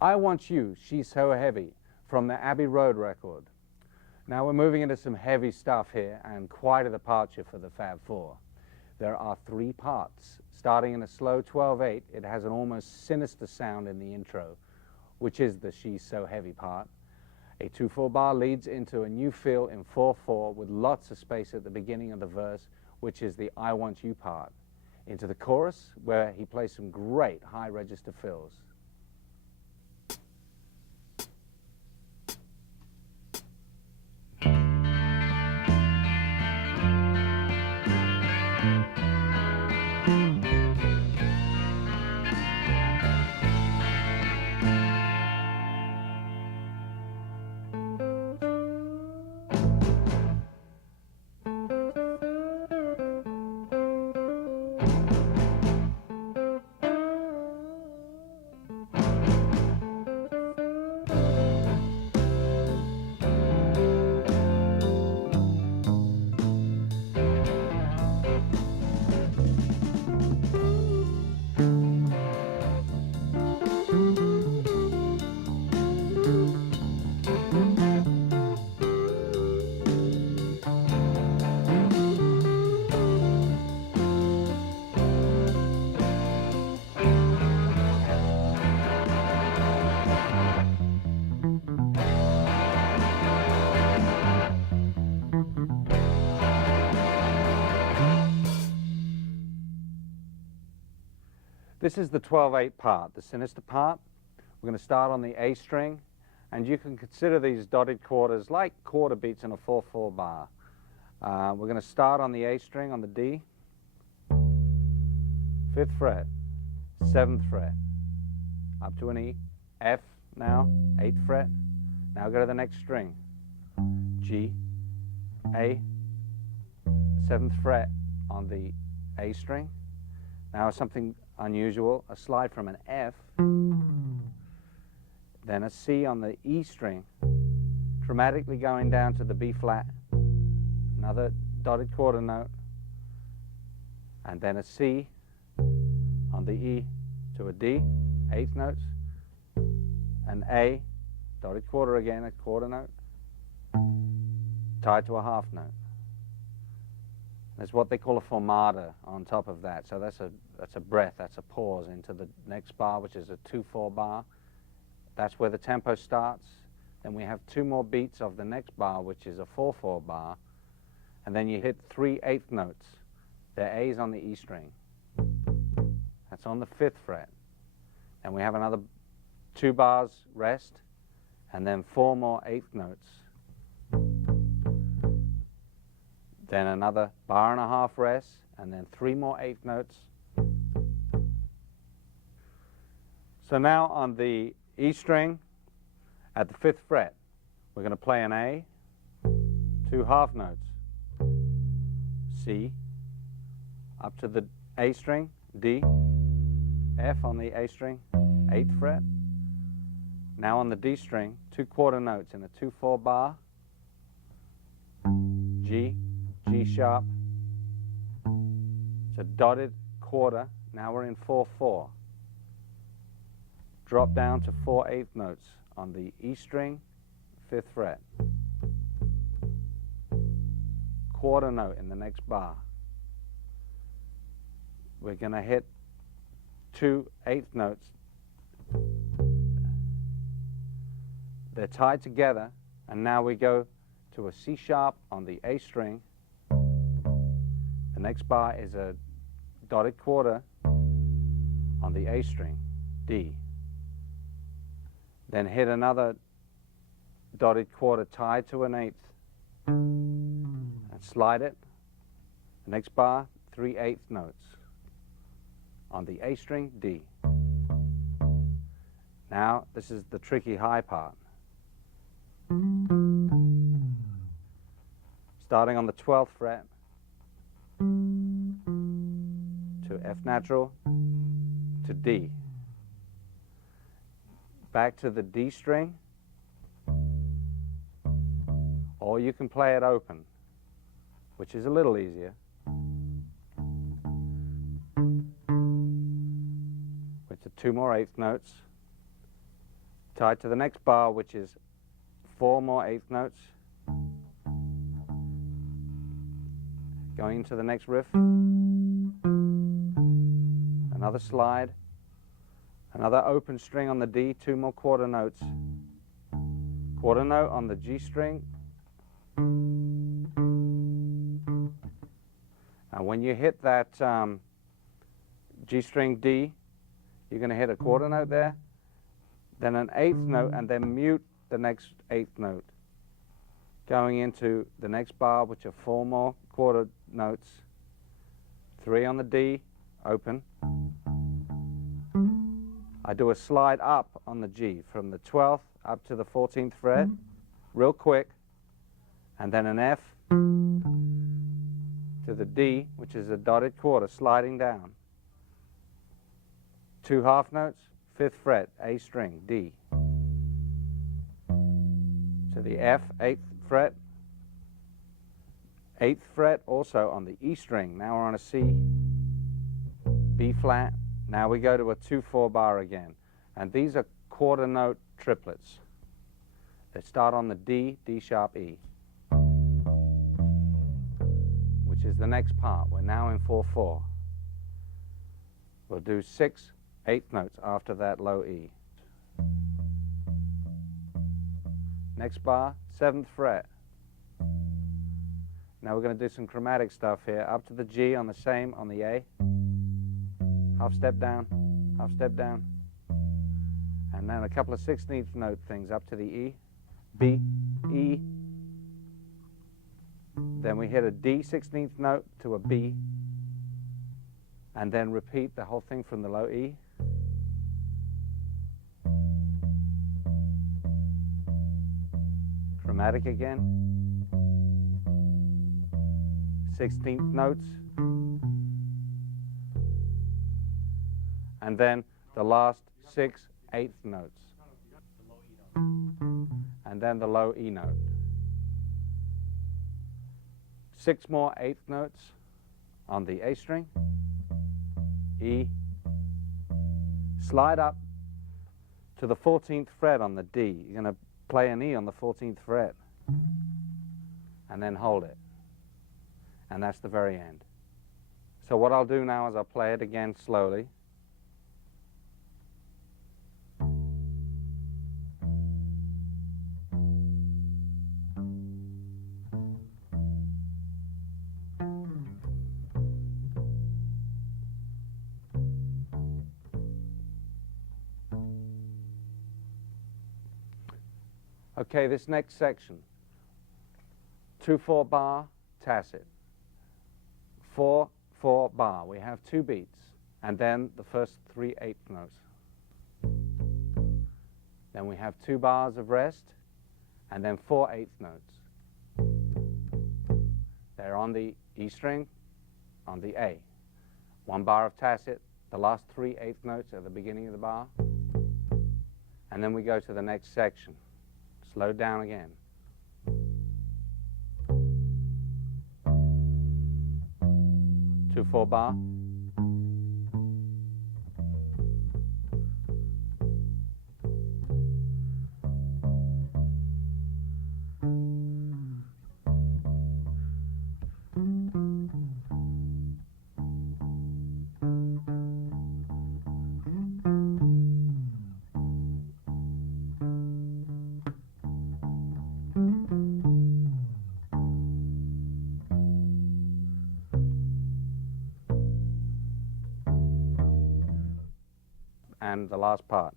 I Want You, She's So Heavy, from the Abbey Road record. Now we're moving into some heavy stuff here, and quite a departure for the Fab Four. There are 3 parts. Starting in a slow 12/8, it has an almost sinister sound in the intro, which is the She's So Heavy part. A 2/4 bar leads into a new feel in 4/4 with lots of space at the beginning of the verse, which is the I Want You part, into the chorus where he plays some great high register fills. This is the 12/8 part, the sinister part. We're going to start on the A string, and you can consider these dotted quarters like quarter beats in a 4/4 bar. We're going to start on the A string on the D, 5th fret, 7th fret, up to an E, F now, 8th fret. Now go to the next string, G, A, 7th fret on the A string. Now something unusual, a slide from an F, then a C on the E string, dramatically going down to the B flat, another dotted quarter note, and then a C on the E to a D, 8th notes, an A, dotted quarter again, a quarter note, tied to a half note. There's what they call a fermata on top of that. So that's a breath, that's a pause into the next bar, which is a 2/4 bar. That's where the tempo starts. Then we have 2 more beats of the next bar, which is a 4/4 bar. And then you hit 3 8th notes. They're A's on the E string. That's on the 5th fret. And we have another 2 bars rest, and then 4 more 8th notes. Then another bar and a half rest, and then 3 more 8th notes. So now on the E string, at the 5th fret, we're going to play an A, 2 half notes, C, up to the A string, D, F on the A string, 8th fret. Now on the D string, 2 quarter notes in a 2/4 bar, G, G sharp. It's a dotted quarter. Now we're in 4/4. Drop down to 4 8th notes on the E string, 5th fret. Quarter note in the next bar. We're going to hit 2 8th notes. They're tied together, and now we go to a C sharp on the A string. The next bar is a dotted quarter on the A string, D. Then hit another dotted quarter tied to an 8th and slide it. The next bar, 3 8th notes on the A string, D. Now this is the tricky high part. Starting on the 12th fret to F natural to D. Back to the D string, or you can play it open, which is a little easier. With the 2 more 8th notes, tied to the next bar, which is 4 more eighth notes. Going into the next riff. Another slide. Another open string on the D, 2 more quarter notes. Quarter note on the G string. And when you hit that G string D, you're going to hit a quarter note there, then an eighth note, and then mute the next eighth note. Going into the next bar, which are 4 more quarter notes. 3 on the D, open. I do a slide up on the G from the 12th up to the 14th fret, real quick, and then an F to the D, which is a dotted quarter, sliding down. 2 half notes, 5th fret, A string, D. To the F, 8th fret, 8th fret also on the E string. Now we're on a C, B flat. Now we go to a 2/4 bar again. And these are quarter note triplets. They start on the D, D sharp, E, which is the next part. We're now in 4/4. We'll do 6 eighth notes after that low E. Next bar, 7th fret. Now we're going to do some chromatic stuff here. Up to the G on the same, on the A. Half step down, half step down. And then a couple of 16th note things up to the E, B, E. Then we hit a D 16th note to a B. And then repeat the whole thing from the low E. Chromatic again. 16th notes. And then the last 6 eighth notes. And then the low E note. 6 more eighth notes on the A string. E. Slide up to the 14th fret on the D. You're going to play an E on the 14th fret. And then hold it. And that's the very end. So what I'll do now is I'll play it again slowly. Okay, this next section, 2/4 bar, tacit, 4/4 bar. We have 2 beats, and then the first 3 eighth notes. Then we have 2 bars of rest, and then 4 eighth notes. They're on the E string, on the A. 1 bar of tacit, the last 3 eighth notes at the beginning of the bar, and then we go to the next section. Slow down again. Two 4 bar. And the last part.